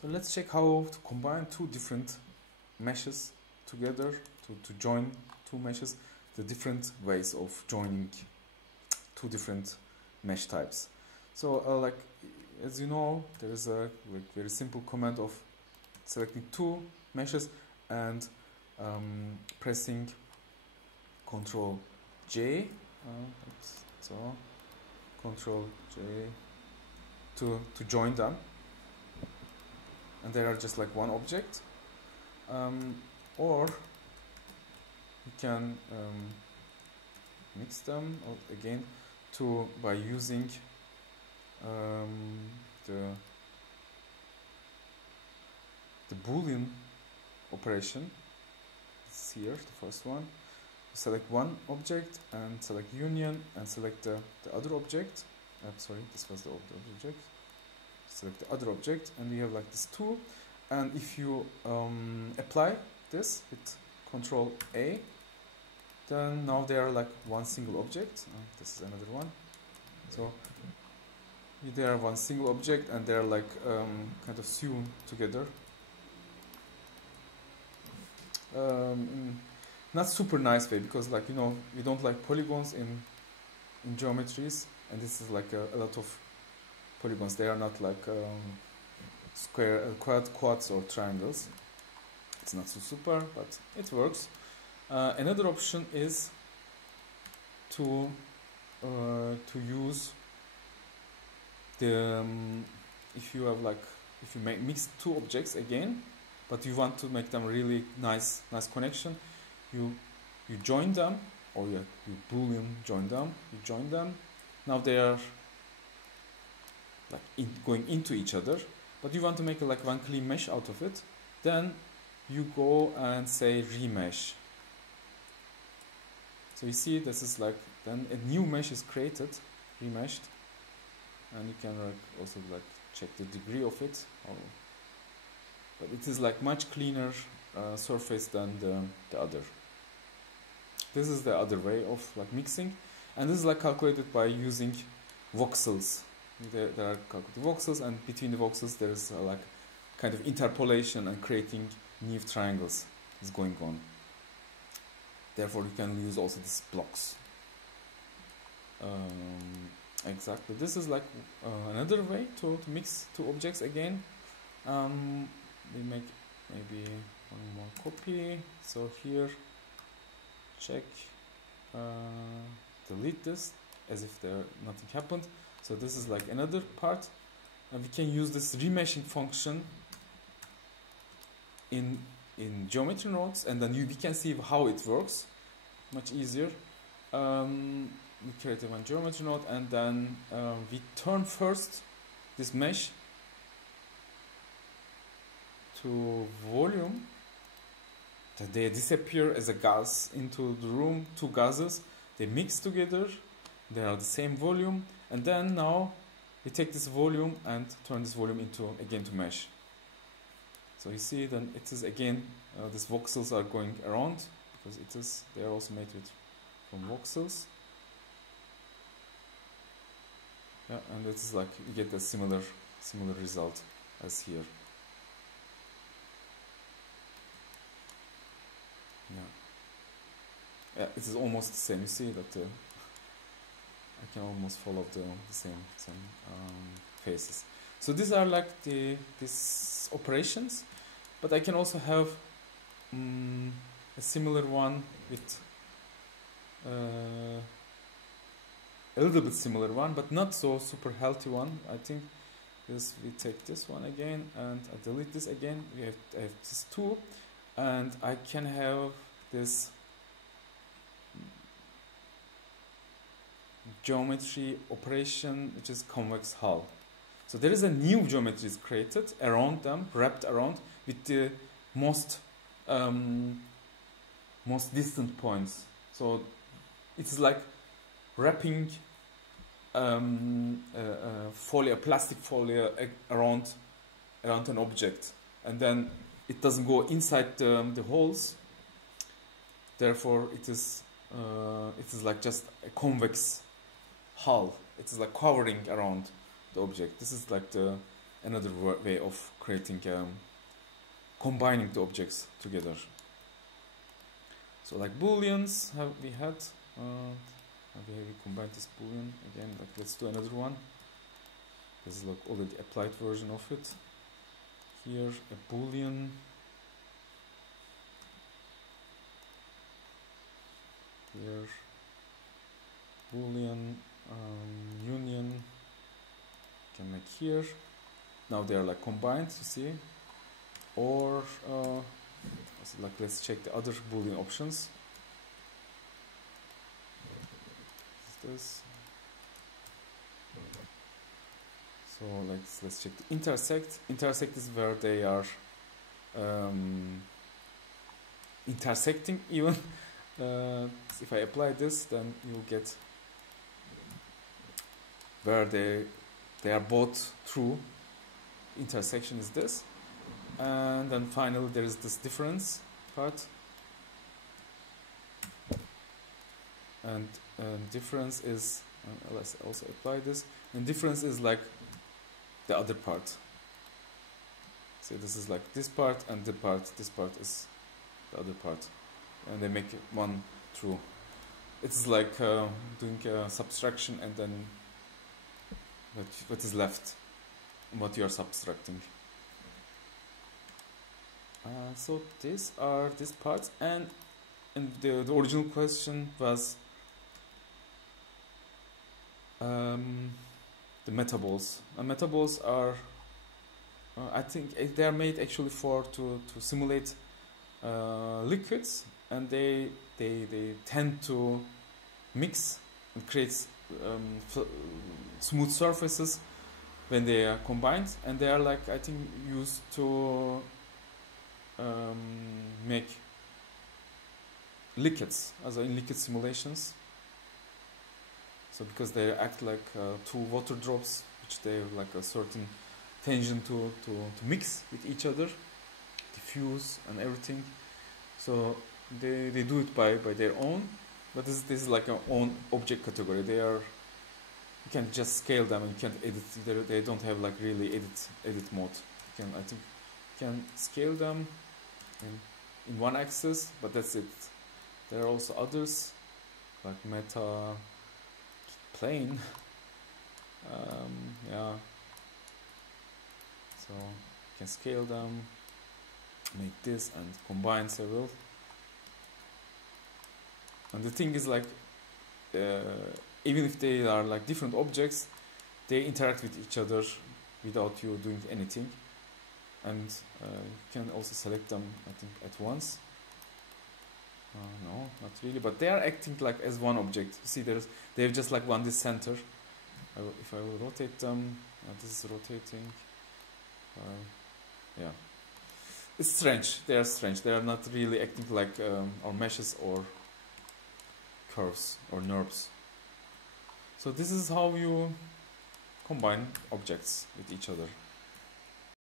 So let's check how to combine two different meshes together, to join two meshes, the different ways of joining two different mesh types. So like as you know, there is a very simple command of selecting two meshes and pressing Ctrl J, so Ctrl J to join them, and they are just like one object, or you can mix them again by using the Boolean operation. It's here, the first one. Select one object and select union and select the other object. Sorry, this was the object. Select the other object, and we have like this two. And if you apply this, hit Ctrl A, then now they are like one single object. This is another one. So they are one single object, and they are like kind of sewn together. Not super nice way, because like we don't like polygons in geometries, and this is like a lot of polygons. They are not like quads or triangles. It's not so super, but it works. Another option is to use the if you mix two objects again, but you want to make them really nice connection, you join them, or you Boolean join them. You join them. Now they are like going into each other, but you want to make like one clean mesh out of it. Then you go and say remesh. So you see, this is like then a new mesh is created, remeshed, and you can also like check the degree of it. But it is like much cleaner surface than the other. This is the other way of like mixing, and this is like calculated by using voxels. There are calculated voxels, and between the voxels there is like kind of interpolation and creating new triangles is going on. Therefore, you can use also these blocks. Exactly. This is like another way to mix two objects again. We make maybe one more copy. So here, check, delete this as if nothing happened. So this is like another part, and we can use this remeshing function in geometry nodes, and then we can see how it works much easier. We create one geometry node, and then we turn first this mesh to volume. That they disappear as a gas into the room. Two gases, they mix together, they are the same volume, and then now we take this volume and turn this volume again to mesh. So you see, then it is again these voxels are going around, because they are also made from voxels. Yeah, and it is like you get a similar result as here. Yeah, it is almost the same. You see that I can almost follow the same phases. So these are like these operations, but I can also have a similar one with a little bit similar one, but not so super healthy one. I think we take this one again, and I delete this again. I have this two, and I can have this geometry operation, which is convex hull. So there is a new geometry is created around them, wrapped around with the most distant points. So it is like wrapping plastic foil around an object, and then it doesn't go inside the holes. Therefore, it is like just a convex hull. It is like covering around the object. This is like the another way of creating combining the objects together. So like booleans we had. We combined this boolean again. Like let's do another one. This is like already applied version of it. Here a boolean. Here boolean union. Can make here. Now they are like combined. You see, or so like let's check the other boolean options. This. So let's check the intersect. Intersect is where they are intersecting even. If I apply this, then you'll get where they are both true. Intersection is this, and then finally there is this difference part, and difference is let's also apply this, and difference is like the other part. So this is like this part, and this part is the other part, and they make one true. It's like doing a subtraction, and then what is left, what you are subtracting. So these are these parts, and the original question was the metaballs. And metaballs are, I think they are made actually to simulate liquids, and they tend to mix and create smooth surfaces when they are combined, and they are like, I think, used to make liquids, as in liquid simulations. So because they act like two water drops, which they have like a certain tension to mix with each other, diffuse and everything. So they do it by their own, but this is like an own object category. They are, you can just scale them, and you can't edit. They don't have like really edit mode. You can, I think, you can scale them in one axis, but that's it. There are also others like meta plane. Yeah. So you can scale them, make this, and combine several. And the thing is, like, even if they are like different objects, they interact with each other without you doing anything. And you can also select them, I think, at once. No, not really, but they are acting like as one object. You see, they have just like this center. If I will rotate them, this is rotating. Yeah, it's strange. They are strange. They are not really acting like our meshes or curves or NURBS. So this is how you combine objects with each other.